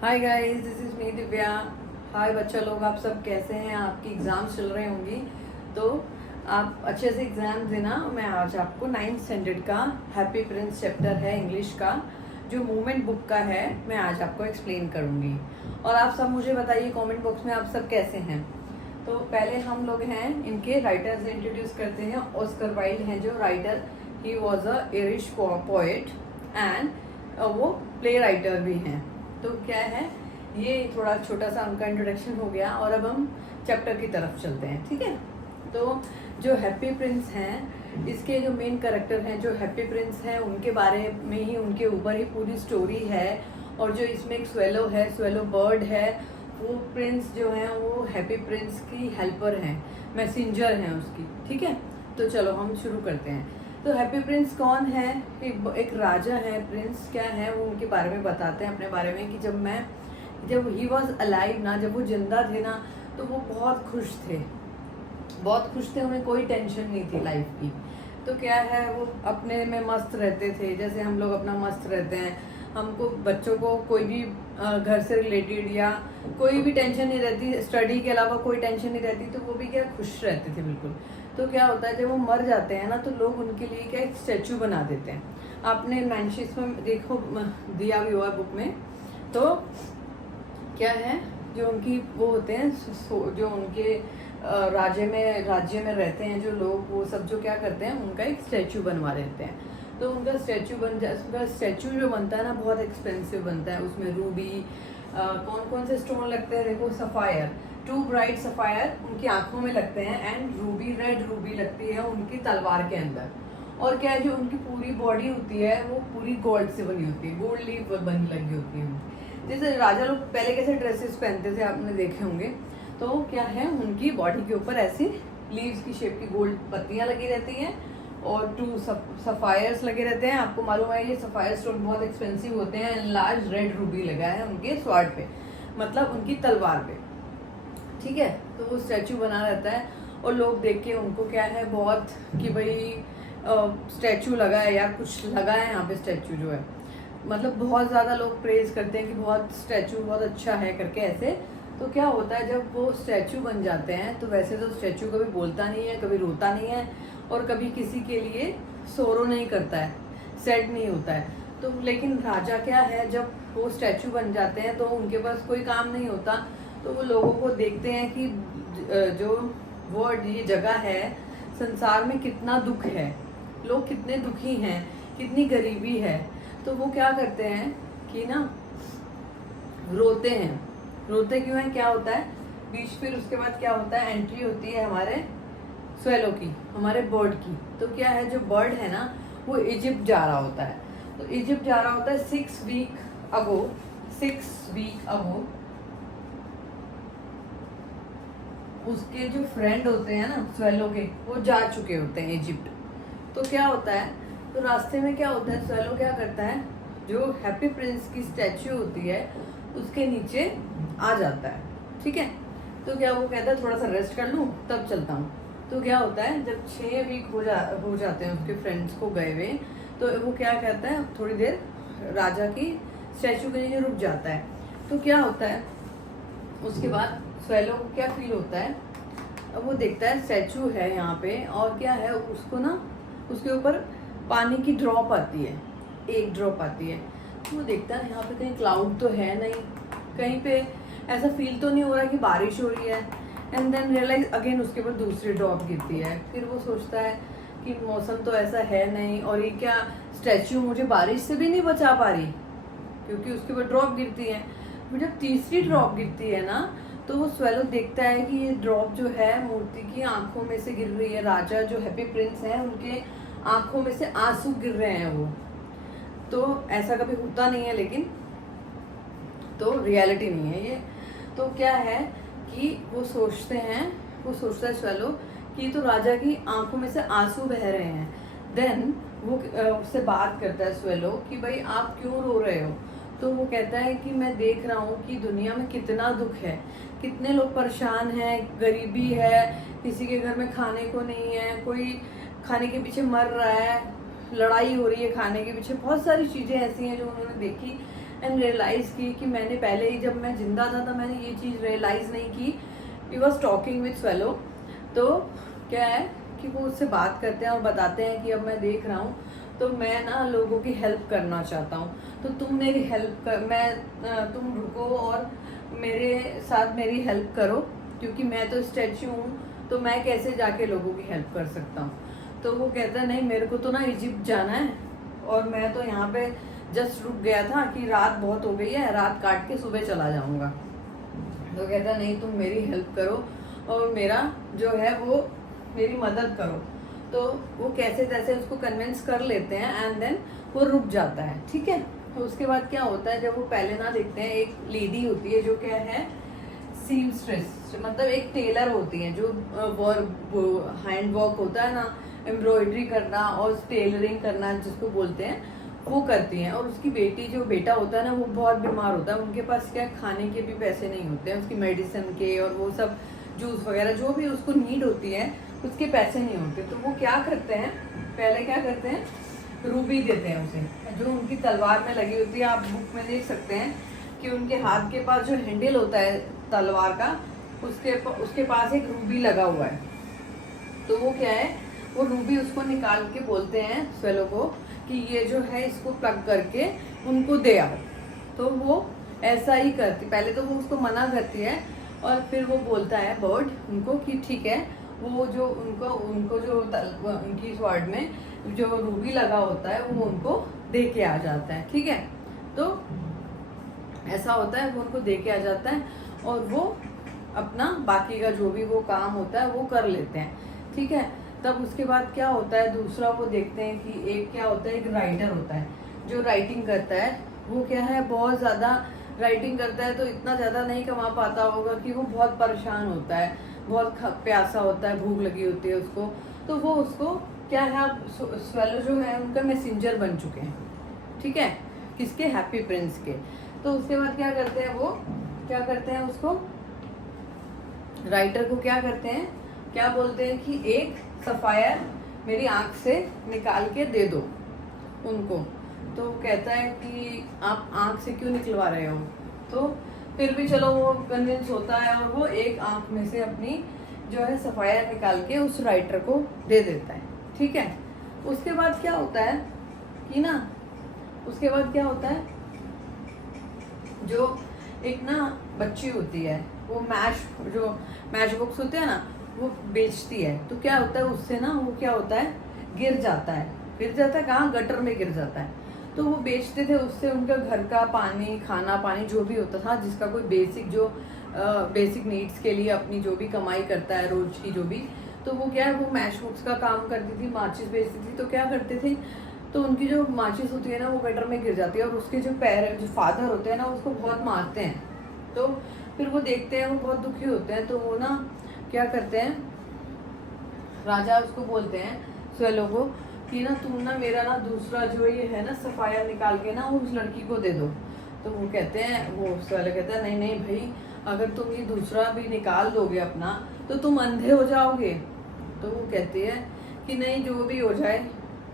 Hi guys, this is me Divya. Hi बच्चा लोग, आप सब कैसे हैं? आपकी एग्ज़ाम्स चल रही होंगी तो आप अच्छे से एग्ज़ाम देना। मैं आज आपको 9th स्टैंडर्ड का हैप्पी प्रिंस चैप्टर है इंग्लिश का, जो मूवमेंट बुक का है, मैं आज आपको एक्सप्लेन करूँगी। और आप सब मुझे बताइए कमेंट बॉक्स में आप सब कैसे हैं। तो पहले हम लोग हैं इनके राइटर से इंट्रोड्यूस करते हैं। ऑस्कर वाइल्ड हैं जो writer, he was a Irish poet and वो प्ले राइटर भी हैं। तो क्या है, ये थोड़ा छोटा सा उनका इंट्रोडक्शन हो गया और अब हम चैप्टर की तरफ चलते हैं। ठीक है, तो जो हैप्पी प्रिंस हैं, इसके जो मेन कैरेक्टर हैं, जो हैप्पी प्रिंस हैं, उनके बारे में ही, उनके ऊपर ही पूरी स्टोरी है। और जो इसमें एक स्वेलो है, स्वेलो बर्ड है, वो प्रिंस जो हैं वो हैप्पी प्रिंस की हेल्पर हैं, मैसेंजर हैं उसकी। ठीक है, तो चलो हम शुरू करते हैं। तो हैप्पी प्रिंस कौन है? एक राजा है। प्रिंस क्या है वो उनके बारे में बताते हैं, अपने बारे में, कि जब ही वॉज अलाइव ना, जब वो जिंदा थे ना, तो वो बहुत खुश थे, बहुत खुश थे। उन्हें कोई टेंशन नहीं थी लाइफ की। तो क्या है, वो अपने में मस्त रहते थे, जैसे हम लोग अपना मस्त रहते हैं। हमको बच्चों को कोई भी घर से रिलेटेड या कोई भी टेंशन नहीं रहती, स्टडी के अलावा कोई टेंशन नहीं रहती, तो वो भी क्या खुश रहते थे बिल्कुल। तो क्या होता है, जब वो मर जाते हैं ना, तो लोग उनके लिए क्या एक स्टैचू बना देते हैं। आपने मैनशिस में देखो, दिया भी हुआ बुक में। तो क्या है, जो उनकी वो होते हैं, जो उनके राज्य में रहते हैं जो लोग, वो सब जो क्या करते हैं, उनका एक स्टैचू बनवा देते हैं। तो उनका स्टैचू जो बनता है ना, बहुत एक्सपेंसिव बनता है। उसमें रूबी, कौन कौन से स्टोन लगते हैं देखो, सफायर, 2 ब्राइट सफायर उनकी आंखों में लगते हैं, एंड रूबी, रेड रूबी लगती है उनकी तलवार के अंदर। और क्या है, जो उनकी पूरी बॉडी होती है वो पूरी गोल्ड से बनी होती है, गोल्ड लीफ बनी लगी होती है। जैसे राजा लोग पहले कैसे ड्रेसेस पहनते थे, आपने देखे होंगे। तो क्या है, उनकी बॉडी के ऊपर ऐसी लीव्स की शेप की गोल्ड पत्तियां लगी रहती हैं, और 2 सफायर्स लगे रहते हैं। आपको मालूम है ये सफायर स्टोन बहुत एक्सपेंसिव होते हैं। लार्ज रेड रूबी लगा है उनके स्वॉर्ड पे, मतलब उनकी तलवार पे। ठीक है, तो वो स्टैचू बना रहता है, और लोग देख के उनको क्या है बहुत, कि भाई स्टैचू लगा है या कुछ लगा है यहाँ पे, स्टैचू जो है, मतलब बहुत ज़्यादा लोग प्रेज करते हैं कि बहुत स्टैचू बहुत अच्छा है करके ऐसे। तो क्या होता है, जब वो स्टैचू बन जाते हैं, तो वैसे तो स्टैचू कभी बोलता नहीं है, कभी रोता नहीं है, और कभी किसी के लिए सोरो नहीं करता है, सैड नहीं होता है। तो लेकिन राजा क्या है, जब वो स्टैचू बन जाते हैं तो उनके पास कोई काम नहीं होता। तो वो लोगों को देखते हैं कि जो वर्ल्ड, ये जगह है, संसार में कितना दुख है, लोग कितने दुखी हैं, कितनी गरीबी है। तो वो क्या करते हैं कि ना, रोते हैं। रोते क्यों हैं, क्या होता है बीच, फिर उसके बाद क्या होता है, एंट्री होती है हमारे स्वेलो की, हमारे बर्ड की। तो क्या है, जो बर्ड है ना, वो इजिप्ट जा रहा होता है। तो इजिप्ट जा रहा होता है 6 वीक अगो, 6 वीक अगो। उसके जो फ्रेंड होते हैं ना स्वेलो के, वो जा चुके होते हैं इजिप्ट। तो क्या होता है, तो रास्ते में क्या होता है, स्वेलो क्या करता है, जो हैप्पी प्रिंस की स्टैचू होती है उसके नीचे आ जाता है। ठीक है, तो क्या वो कहता है थोड़ा सा रेस्ट कर लूँ तब चलता हूँ। तो क्या होता है, जब 6 वीक हो जाते हैं उसके फ्रेंड्स को गए हुए, तो वो क्या कहता है, थोड़ी देर राजा की स्टैचू के नीचे रुक जाता है। तो क्या होता है, उसके बाद स्वेलो को क्या फील होता है, अब वो देखता है स्टैचू है यहाँ पे, और क्या है, उसको ना उसके ऊपर पानी की ड्रॉप आती है, एक ड्रॉप आती है। तो वो देखता है यहाँ पे कहीं क्लाउड तो है नहीं, कहीं पे ऐसा फील तो नहीं हो रहा कि बारिश हो रही है। एंड देन रियलाइज अगेन, उसके ऊपर दूसरी ड्रॉप गिरती है। फिर वो सोचता है कि मौसम तो ऐसा है नहीं, और ये क्या स्टैचू मुझे बारिश से भी नहीं बचा पा रही, क्योंकि उसके ऊपर ड्रॉप गिरती है। फिर जब तीसरी ड्रॉप गिरती है ना, तो वो स्वेलो देखता है कि ये ड्रॉप जो है मूर्ति की आंखों में से गिर रही है। राजा जो हैप्पी प्रिंस है, उनके आंखों में से आंसू गिर रहे हैं वो। तो ऐसा कभी होता नहीं है, लेकिन तो रियलिटी नहीं है ये। तो क्या है कि वो सोचता है स्वेलो कि तो राजा की आंखों में से आंसू बह रहे हैं। देन वो उससे बात करता है स्वेलो कि भाई आप क्यों रो रहे हो। तो वो कहता है कि मैं देख रहा हूँ कि दुनिया में कितना दुख है, कितने लोग परेशान हैं, गरीबी है, किसी के घर में खाने को नहीं है, कोई खाने के पीछे मर रहा है, लड़ाई हो रही है खाने के पीछे, बहुत सारी चीज़ें ऐसी हैं जो उन्होंने देखी। एंड रियलाइज़ की कि मैंने पहले ही जब मैं जिंदा था मैंने ये चीज़ रियलाइज़ नहीं की। He was talking with swallow. तो क्या है कि वो उससे बात करते हैं और बताते हैं कि अब मैं देख रहा हूँ तो मैं ना लोगों की हेल्प करना चाहता हूँ, तो तुम मेरी हेल्प कर, तुम रुको और मेरे साथ मेरी हेल्प करो, क्योंकि मैं तो स्टैच्यू हूँ तो मैं कैसे जाके लोगों की हेल्प कर सकता हूँ। तो वो कहता है नहीं, मेरे को तो ना इजिप्ट जाना है और मैं तो यहाँ पे जस्ट रुक गया था कि रात बहुत हो गई है, रात काट के सुबह चला जाऊँगा। तो कहता है नहीं, तुम मेरी हेल्प करो और मेरा जो है वो मेरी मदद करो। तो वो कैसे तैसे उसको कन्विंस कर लेते हैं एंड देन वो रुक जाता है। ठीक है, तो उसके बाद क्या होता है, जब वो पहले ना देखते हैं, एक लेडी होती है जो क्या है सीमस्ट्रेस, मतलब एक टेलर होती है जो हैंड वर्क होता है ना, एम्ब्रॉयडरी करना और टेलरिंग करना जिसको बोलते हैं, वो करती हैं। और उसकी बेटा होता है ना, वो बहुत बीमार होता है, उनके पास क्या खाने के भी पैसे नहीं होते हैं, उसकी मेडिसिन के और वो सब जूस वगैरह जो भी उसको नीड होती है उसके पैसे नहीं होते। तो वो क्या करते हैं, पहले क्या करते हैं, रूबी देते हैं उसे, जो उनकी तलवार में लगी होती है। आप बुक में देख सकते हैं कि उनके हाथ के पास जो हैंडल होता है तलवार का, उसके पास एक रूबी लगा हुआ है। तो वो क्या है, वो रूबी उसको निकाल के बोलते हैं स्वेलो को कि ये जो है इसको प्लग करके उनको दे आओ। तो वो ऐसा ही करती, पहले तो वो उसको मना करती है और फिर वो बोलता है बर्ड उनको कि ठीक है, वो जो उनको जो उनकी स्वॉर्ड में जो रूबी लगा होता है वो उनको दे के आ जाता है। ठीक है, तो ऐसा होता है, वो उनको दे के आ जाता है और वो अपना बाकी का जो भी वो काम होता है वो कर लेते हैं। ठीक है, तब उसके बाद क्या होता है, दूसरा वो देखते हैं कि एक क्या होता है, एक राइटर होता है जो राइटिंग करता है। वो क्या है, बहुत ज़्यादा राइटिंग करता है तो इतना ज़्यादा नहीं कमा पाता होगा कि वो बहुत परेशान होता है, बहुत प्यासा होता है, भूख लगी होती है उसको। तो वो उसको क्या है, स्वेलो जो है उनका मैसेंजर बन चुके हैं। ठीक है, किसके, हैप्पी प्रिंस के। तो उसके बाद क्या करते हैं, वो क्या करते हैं, उसको राइटर को क्या करते हैं, क्या बोलते हैं कि एक सफायर मेरी आँख से निकाल के दे दो उनको। तो वो कहता है कि आप आँख से क्यों निकलवा रहे हो। तो फिर भी चलो वो कन्विंस होता है और वो एक आँख में से अपनी जो है सफायर निकाल के उस राइटर को दे देता है। ठीक है, उसके बाद क्या होता है कि ना, उसके बाद क्या होता है, जो एक ना बच्ची होती है वो मैच बुक्स होते हैं ना, वो बेचती है। तो क्या होता है उससे ना, वो क्या होता है, गिर जाता है कहाँ, गटर में गिर जाता है। तो वो बेचते थे, उससे उनका घर का पानी, खाना पानी जो भी होता था, जिसका कोई बेसिक नीड्स के लिए अपनी जो भी कमाई करता है रोज की जो भी, तो वो क्या है, वो मैच बुक्स का काम करती थी, माचिस बेचती थी। तो क्या करते थे, तो उनकी जो माचिस होती है ना वो गटर में गिर जाती है और उसके जो फादर होते हैं ना उसको बहुत मारते हैं। तो फिर वो देखते हैं, वो बहुत दुखी होते हैं। तो वो ना क्या करते हैं, राजा उसको बोलते हैं स्वेलो को कि ना तुम ना मेरा ना दूसरा जो ये है ना सफायर निकाल के ना उस लड़की को दे दो। तो वो कहते हैं, वो स्वेलो कहता है नहीं नहीं भाई, अगर तुम ये दूसरा भी निकाल दोगे अपना तो तुम अंधे हो जाओगे। तो वो कहते हैं कि नहीं, जो भी हो जाए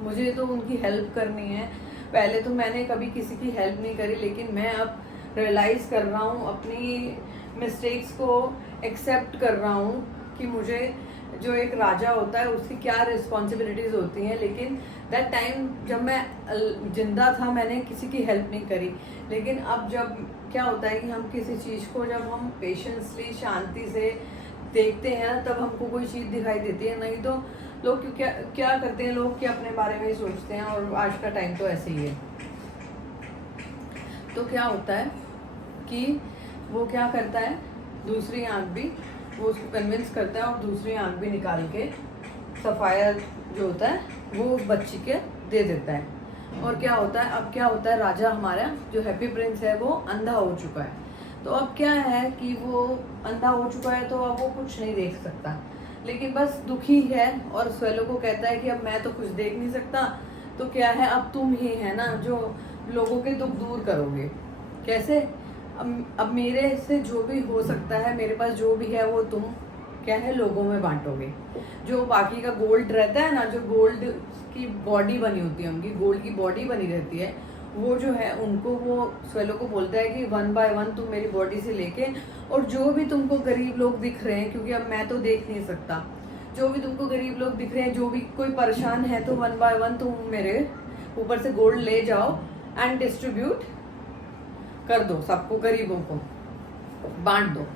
मुझे तो उनकी हेल्प करनी है। पहले तो मैंने कभी किसी की हेल्प नहीं करी, लेकिन मैं अब रियलाइज़ कर रहा हूँ, अपनी मिस्टेक्स को एक्सेप्ट कर रहा हूँ कि मुझे जो एक राजा होता है उसकी क्या रिस्पॉन्सिबिलिटीज़ होती हैं। लेकिन दैट टाइम जब मैं जिंदा था मैंने किसी की हेल्प नहीं करी। लेकिन अब जब क्या होता है कि हम किसी चीज़ को जब हम पेशेंसली शांति से देखते हैं ना, तब हमको कोई चीज़ दिखाई देती है। नहीं तो लोग क्या करते हैं, लोग क्या अपने बारे में ही सोचते हैं, और आज का टाइम तो ऐसे ही है। तो क्या होता है कि वो क्या करता है, दूसरी आँख भी वो उसको कन्विंस करता है और दूसरी आँख भी निकाल के सफायर जो होता है वो उस बच्ची के दे देता है। और क्या होता है, अब क्या होता है, राजा हमारा जो हैप्पी प्रिंस है वो अंधा हो चुका है। तो अब क्या है कि वो अंधा हो चुका है तो अब वो कुछ नहीं देख सकता, लेकिन बस दुखी है। और स्वेलो को कहता है कि अब मैं तो कुछ देख नहीं सकता, तो क्या है, अब तुम ही है ना जो लोगों के दुख दूर करोगे। कैसे, अब मेरे से जो भी हो सकता है, मेरे पास जो भी है वो तुम क्या है लोगों में बांटोगे। जो बाकी का गोल्ड रहता है ना, जो गोल्ड की बॉडी बनी होती है, उनकी गोल्ड की बॉडी बनी रहती है, वो जो है उनको, वो स्वेलो को बोलता है कि 1 बाय 1 तुम मेरी बॉडी से लेके, और जो भी तुमको गरीब लोग दिख रहे हैं, क्योंकि अब मैं तो देख नहीं सकता, जो भी तुमको गरीब लोग दिख रहे हैं, जो भी कोई परेशान है, तो 1 बाय 1 तुम मेरे ऊपर से गोल्ड ले जाओ एंड डिस्ट्रीब्यूट कर दो, सबको गरीबों को बांट दो।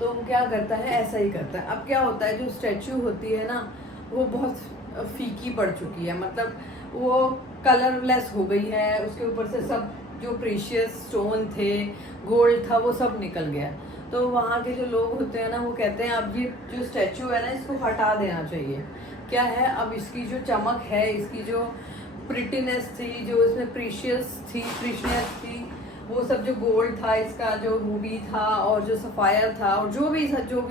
तो वो क्या करता है, ऐसा ही करता है। अब क्या होता है, जो स्टैचू होती है ना, वो बहुत फीकी पड़ चुकी है, मतलब वो कलरलेस हो गई है, उसके ऊपर से सब जो प्रीशियस स्टोन थे, गोल्ड था, वो सब निकल गया। तो वहाँ के जो लोग होते हैं ना, वो कहते हैं अब ये जो स्टैचू है ना, इसको हटा देना चाहिए। क्या है, अब इसकी जो चमक है, इसकी जो प्रिटीनेस थी, जो इसमें प्रीशियस थी, वो सब जो गोल्ड था, इसका जो रूबी था और जो सफायर था, और जो भी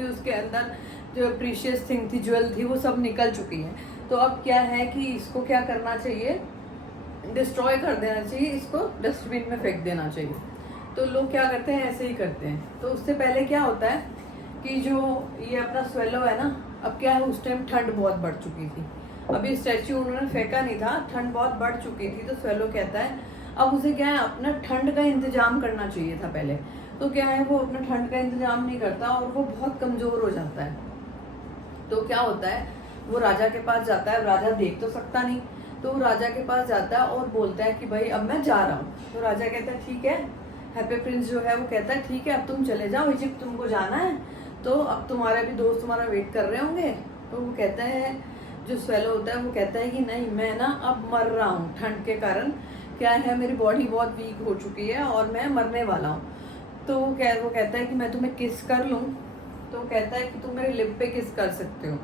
उसके अंदर जो प्रीशियस थिंग थी, ज्वेल थी, वो सब निकल चुकी है। तो अब क्या है कि इसको क्या करना चाहिए, डिस्ट्रॉय कर देना चाहिए, इसको डस्टबिन में फेंक देना चाहिए। तो लोग क्या करते हैं, ऐसे ही करते हैं। तो उससे पहले क्या होता है कि जो ये अपना स्वेलो है ना, अब क्या है, उस टाइम ठंड बहुत बढ़ चुकी थी, अभी स्टैचू उन्होंने फेंका नहीं था, ठंड बहुत बढ़ चुकी थी। तो स्वेलो कहता है अब उसे क्या है, अपना ठंड का इंतजाम करना चाहिए था पहले। तो क्या है, वो अपना ठंड का इंतजाम नहीं करता और वो बहुत कमज़ोर हो जाता है। तो क्या होता है, वो राजा के पास जाता है, राजा देख तो सकता नहीं, तो वो राजा के पास जाता है और बोलता है कि भाई अब मैं जा रहा हूँ। तो राजा कहता है ठीक है, हैप्पी प्रिंस जो है वो कहता है ठीक है, अब तुम चले जाओ, इजिप्ट तुमको जाना है, तो अब तुम्हारे भी दोस्त तुम्हारा वेट कर रहे होंगे। तो वो कहता है, जो स्वेलो होता है वो कहता है कि नहीं, मैं ना अब मर रहा हूँ ठंड के कारण, क्या है मेरी बॉडी बहुत वीक हो चुकी है और मैं मरने वाला हूँ। तो वो कहता है कि मैं तुम्हें किस कर लूँ। तो कहता है कि तुम मेरे लिप पे किस कर सकते हो।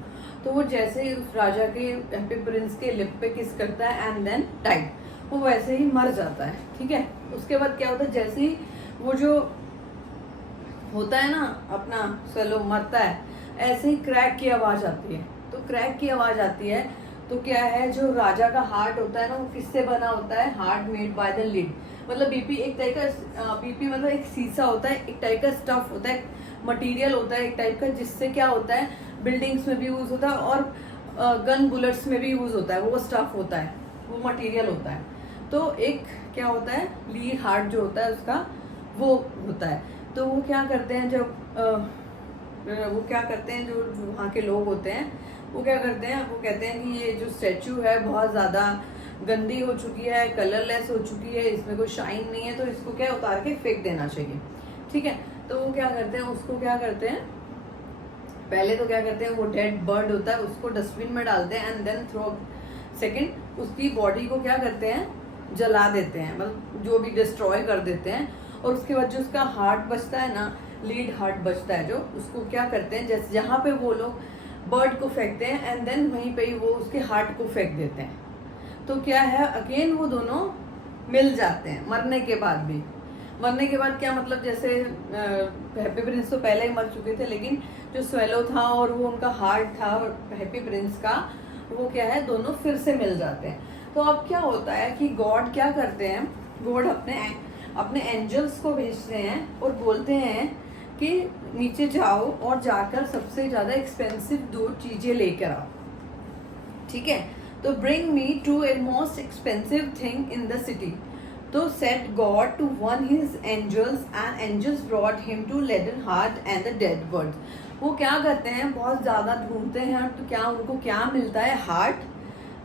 तो वो जैसे ही उस राजा के, हैप्पी प्रिंस के लिप पे किस करता है एंड देन डाइड, वो वैसे ही मर जाता है। ठीक है, उसके बाद क्या होता है, जैसे ही वो जो होता है ना अपना स्वेलो मरता है, ऐसे ही क्रैक की आवाज़ आती है। तो क्रैक की आवाज़ आती है तो क्या है, जो राजा का हार्ट होता है ना, वो किससे बना होता है, heart made by the lead. मतलब बीपी एक टाइप का, बीपी मतलब एक शीशा होता है, एक टाइप का स्टफ होता है, मटेरियल होता है एक टाइप का, जिससे क्या होता है, बिल्डिंग्स में भी यूज़ होता है और गन बुलेट्स में भी यूज़ होता है। वो स्टफ होता है, वो मटेरियल होता है। तो एक क्या होता है, लीड हार्ट जो होता है उसका, वो होता है। तो वो क्या करते हैं, जो वहाँ के लोग होते हैं, वो क्या करते हैं, वो कहते हैं कि ये जो स्टैचू है बहुत ज़्यादा गंदी हो चुकी है, कलरलेस हो चुकी है, इसमें कोई शाइन नहीं है, तो इसको क्या उतार के फेंक देना चाहिए। ठीक है, तो वो क्या करते हैं, उसको क्या करते हैं, पहले तो क्या करते हैं, वो डेड बर्ड होता है उसको डस्टबिन में डालते हैं एंड देन सेकंड उसकी बॉडी को क्या करते हैं, जला देते हैं, मतलब जो भी डिस्ट्रॉय कर देते हैं। और उसके बाद जो उसका हार्ट बचता है ना, लीड हार्ट बचता है जो, उसको क्या करते हैं, जैसे जहाँ पे वो लोग बर्ड को फेंकते हैं एंड देन वहीं पे ही वो उसके हार्ट को फेंक देते हैं। तो क्या है, अगेन वो दोनों मिल जाते हैं मरने के बाद भी। मरने के बाद क्या मतलब, जैसे हैप्पी प्रिंस तो पहले ही मर चुके थे, लेकिन जो स्वेलो था और वो उनका हार्ट था हैप्पी प्रिंस का, वो क्या है, दोनों फिर से मिल जाते हैं। तो अब क्या होता है कि गॉड क्या करते हैं, गॉड अपने एंजल्स को भेजते हैं और बोलते हैं कि नीचे जाओ और जाकर सबसे ज़्यादा एक्सपेंसिव 2 चीज़ें लेकर आओ। ठीक है, तो bring me to a most expensive thing in the city. तो said God to one his angels and angels brought him to leaden heart and the dead birds. वो क्या करते हैं, बहुत ज़्यादा ढूंढते हैं, तो क्या उनको क्या मिलता है, हार्ट,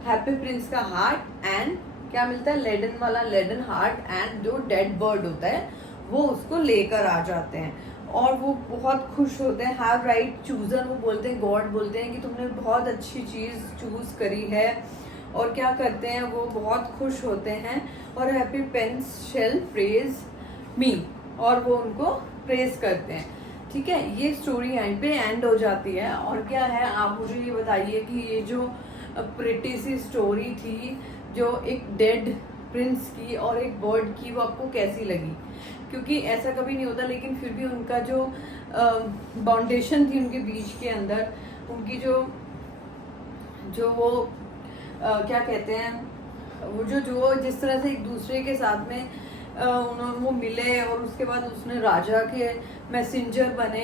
हैप्पी प्रिंस का हार्ट, एंड क्या मिलता है, लेडन हार्ट एंड जो डेड बर्ड होता है वो उसको लेकर आ जाते हैं। और वो बहुत खुश होते हैं, हैव राइट चूजन, वो बोलते हैं, गॉड बोलते हैं कि तुमने बहुत अच्छी चीज़ चूज़ करी है। और क्या करते हैं, वो बहुत खुश होते हैं और Happy Prince shall praise me, और वो उनको प्रेज करते हैं। ठीक है, ये स्टोरी यहीं पे एंड हो जाती है। और क्या है, आप मुझे ये बताइए कि ये जो प्रिटी सी स्टोरी थी, जो एक डेड प्रिंस की और एक बर्ड की, वो आपको कैसी लगी? क्योंकि ऐसा कभी नहीं होता, लेकिन फिर भी उनका जो बाउंडेशन थी उनके बीच के अंदर, उनकी जो वो क्या कहते हैं, वो जो जिस तरह से एक दूसरे के साथ में वो मिले और उसके बाद उसने राजा के मैसेंजर बने